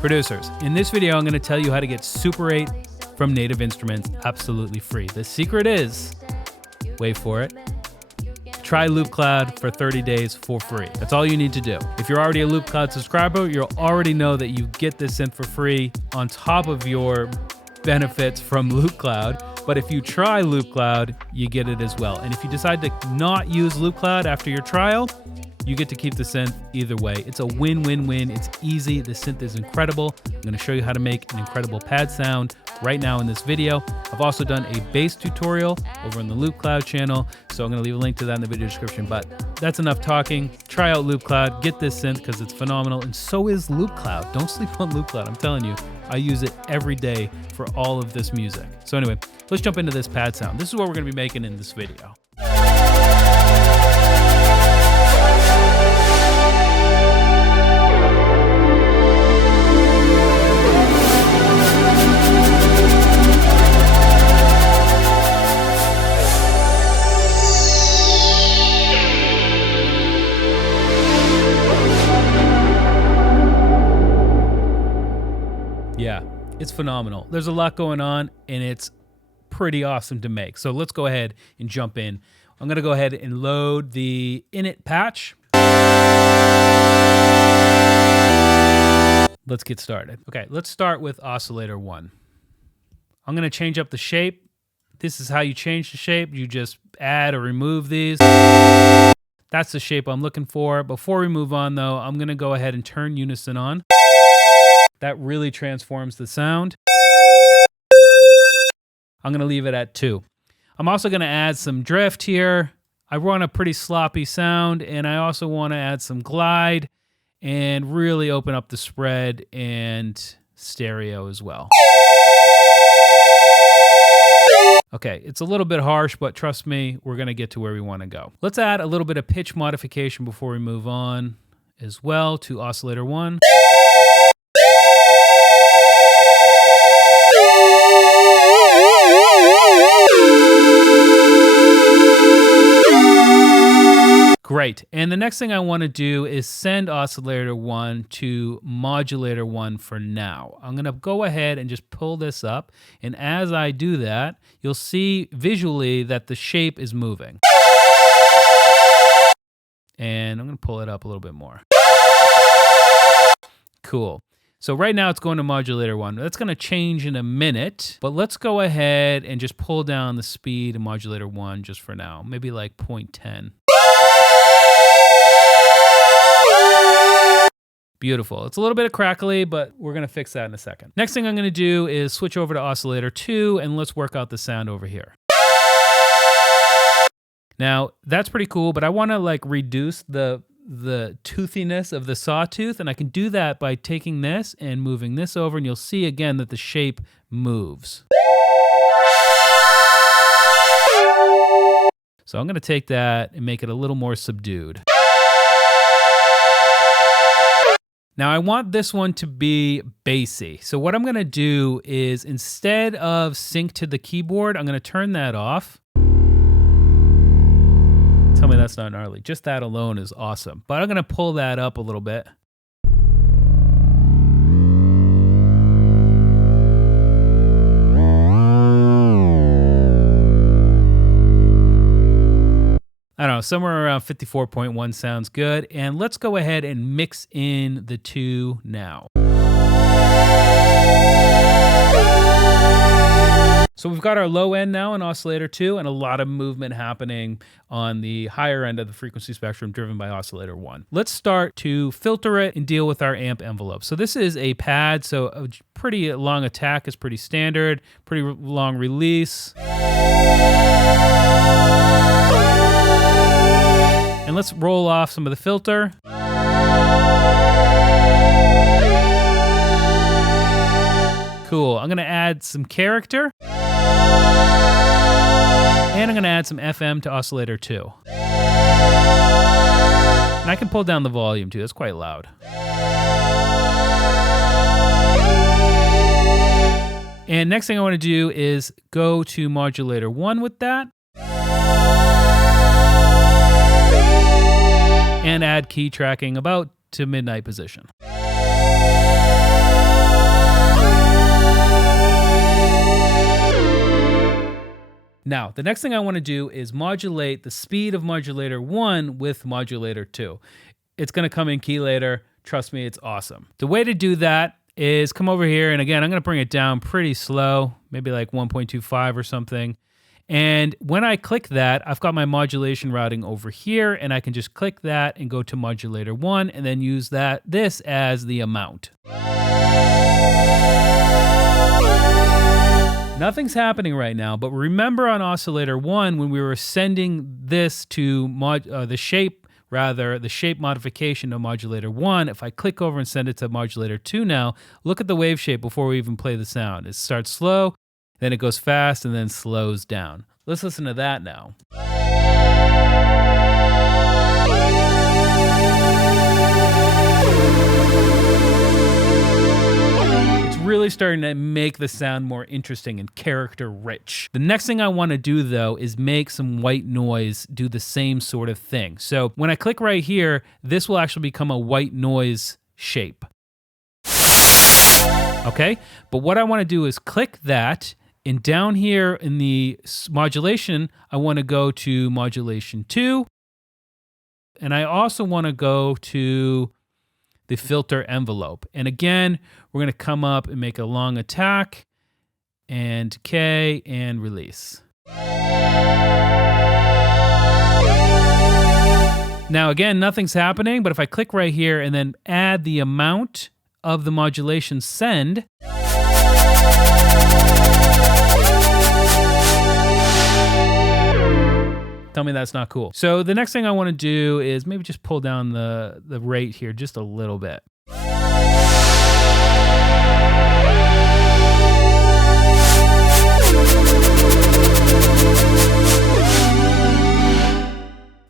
Producers, in this video, I'm going to tell you how to get Super 8 from Native Instruments absolutely free. The secret is, wait for it, try Loopcloud for 30 days for free. That's all you need to do. If you're already a Loopcloud subscriber, you'll already know that you get this synth for free on top of your benefits from Loopcloud. But if you try Loopcloud, you get it as well. And if you decide to not use Loopcloud after your trial, you get to keep the synth either way. It's a win-win-win. It's easy. The synth is incredible. I'm going to show you how to make an incredible pad sound right now in this video. I've also done a bass tutorial over on the Loopcloud channel, so I'm going to leave a link to that in the video description. But that's enough talking. Try out Loopcloud. Get this synth because it's phenomenal, and so is Loopcloud. Don't sleep on Loopcloud. I'm telling you, I use it every day for all of this music. So anyway, let's jump into this pad sound. This is what we're going to be making in this video. Yeah, it's phenomenal. There's a lot going on, and it's pretty awesome to make. So let's go ahead and jump in. I'm going to go ahead and load the init patch. Let's get started. Okay, let's start with oscillator 1. I'm going to change up the shape. This is how you change the shape. You just add or remove these. That's the shape I'm looking for. Before we move on, though, I'm going to go ahead and turn unison on. That really transforms the sound. I'm going to leave it at 2. I'm also going to add some drift here. I want a pretty sloppy sound, and I also want to add some glide and really open up the spread and stereo as well. Okay, it's a little bit harsh, but trust me, we're going to get to where we want to go. Let's add a little bit of pitch modification before we move on as well to oscillator 1. Great. And the next thing I want to do is send oscillator 1 to modulator 1 for now. I'm going to go ahead and just pull this up. And as I do that, you'll see visually that the shape is moving. And I'm going to pull it up a little bit more. Cool. So right now it's going to modulator 1. That's going to change in a minute, but let's go ahead and just pull down the speed of modulator 1 just for now. Maybe like 0.10. Beautiful. It's a little bit of crackly, but we're going to fix that in a second. Next thing I'm going to do is switch over to oscillator 2, and let's work out the sound over here. Now, that's pretty cool, but I want to like reduce the toothiness of the sawtooth, and I can do that by taking this and moving this over, and you'll see again that the shape moves. So I'm going to take that and make it a little more subdued. Now I want this one to be bassy. So what I'm going to do is instead of sync to the keyboard, I'm going to turn that off. Tell me that's not gnarly. Just that alone is awesome. But I'm going to pull that up a little bit. I don't know, somewhere around 54.1 sounds good. And let's go ahead and mix in the two now. So we've got our low end now in oscillator 2 and a lot of movement happening on the higher end of the frequency spectrum driven by oscillator 1. Let's start to filter it and deal with our amp envelope. So this is a pad, so a pretty long attack is pretty standard, pretty long release. And let's roll off some of the filter. Cool. I'm going to add some character. And I'm going to add some FM to oscillator 2. And I can pull down the volume too. It's quite loud. And next thing I want to do is go to modulator 1 with that. And add key tracking about to midnight position. Now, the next thing I want to do is modulate the speed of modulator 1 with modulator 2. It's going to come in key later. Trust me, it's awesome. The way to do that is come over here, and again, I'm going to bring it down pretty slow, maybe like 1.25 or something. And when I click that, I've got my modulation routing over here, and I can just click that and go to modulator 1 and then use this as the amount. Nothing's happening right now, but remember on oscillator 1 when we were sending this to the shape modification of modulator 1, if I click over and send it to modulator 2 now, look at the wave shape before we even play the sound. It starts slow, then it goes fast, and then slows down. Let's listen to that now. It's really starting to make the sound more interesting and character rich. The next thing I want to do though is make some white noise do the same sort of thing. So when I click right here, this will actually become a white noise shape. Okay, but what I want to do is click that, and down here in the modulation, I want to go to modulation 2, and I also want to go to the filter envelope. And again, we're going to come up and make a long attack, and decay, and release. Now again, nothing's happening, but if I click right here and then add the amount of the modulation send, tell me that's not cool. So the next thing I want to do is maybe just pull down the rate here just a little bit.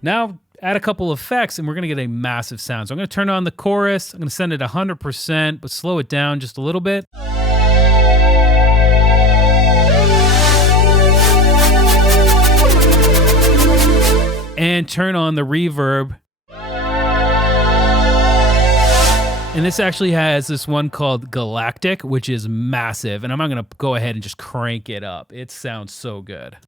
Now add a couple effects and we're going to get a massive sound. So I'm going to turn on the chorus. I'm going to send it 100%, but slow it down just a little bit. And turn on the reverb. And this actually has this one called Galactic, which is massive. And I'm going to go ahead and just crank it up. It sounds so good.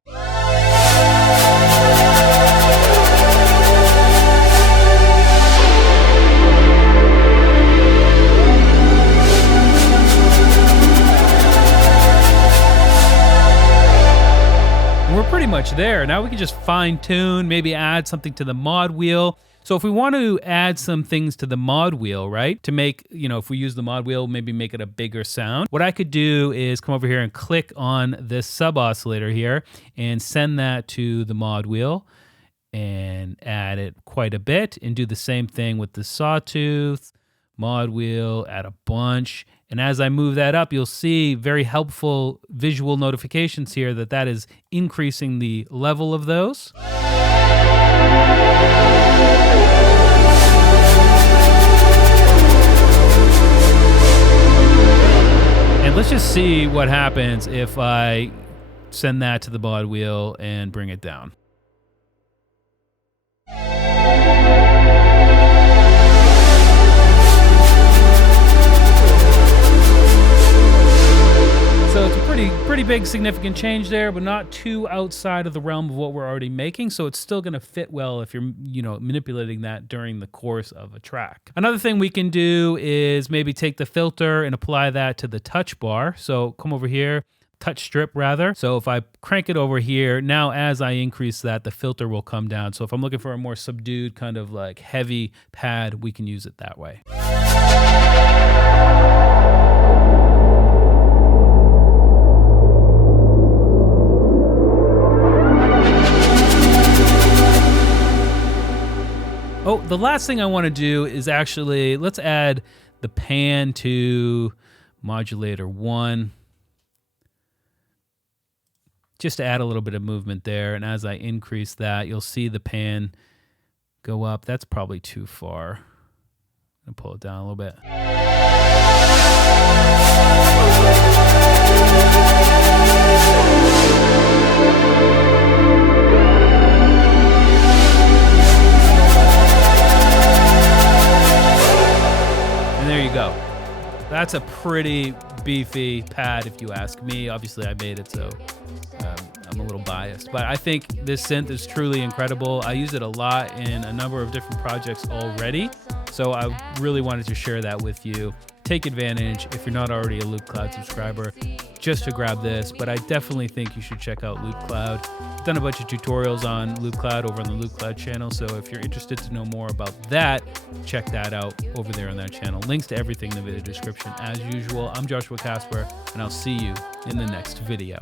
We're pretty much there. Now we can just fine tune, maybe add something to the mod wheel. So if we want to add some things to the mod wheel, right, to make, if we use the mod wheel, maybe make it a bigger sound, what I could do is come over here and click on this sub oscillator here and send that to the mod wheel and add it quite a bit, and do the same thing with the sawtooth, mod wheel, add a bunch. And as I move that up, you'll see very helpful visual notifications here that is increasing the level of those. And let's just see what happens if I send that to the mod wheel and bring it down. So it's a pretty big significant change there, but not too outside of the realm of what we're already making. So it's still going to fit well if you're, manipulating that during the course of a track. Another thing we can do is maybe take the filter and apply that to the touch bar. So come over here, touch strip rather. So if I crank it over here, now as I increase that, the filter will come down. So if I'm looking for a more subdued kind of like heavy pad, we can use it that way. Oh, the last thing I want to do is actually, let's add the pan to modulator 1. Just to add a little bit of movement there. And as I increase that, you'll see the pan go up. That's probably too far. I'm going to pull it down a little bit. And there you go. That's a pretty beefy pad if you ask me. Obviously I made it, so I'm a little biased, but I think this synth is truly incredible. I use it a lot in a number of different projects already, so I really wanted to share that with you. Take advantage if you're not already a Loopcloud subscriber just to grab this, but I definitely think you should check out Loopcloud. I've done a bunch of tutorials on Loopcloud over on the Loopcloud channel, so if you're interested to know more about that, check that out over there on that channel. Links to everything in the video description as usual. I'm Joshua Casper, and I'll see you in the next video.